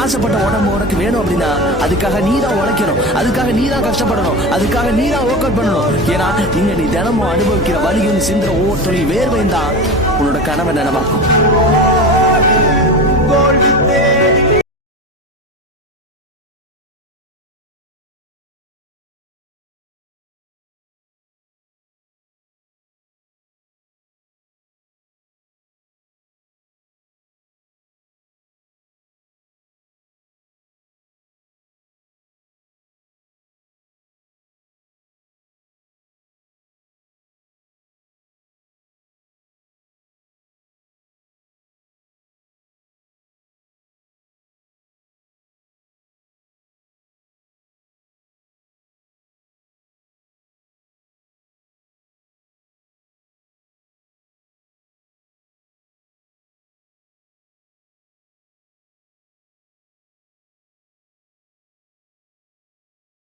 ஆசைப்பட்ட உடம்பு உனக்கு வேணும் அப்படின்னா அதுக்காக நீ தான் உழைக்கணும், அதுக்காக நீ தான் கஷ்டப்படணும், அதுக்காக நீ தான் ஒர்க் அவுட் பண்ணணும். ஏன்னா இங்க நீ தினமும் அனுபவிக்கிற வலியும் சிந்துற ஒவ்வொரு துளி வேர்வையும் தான் உன்னோட கனவை நினைவாக்கும்.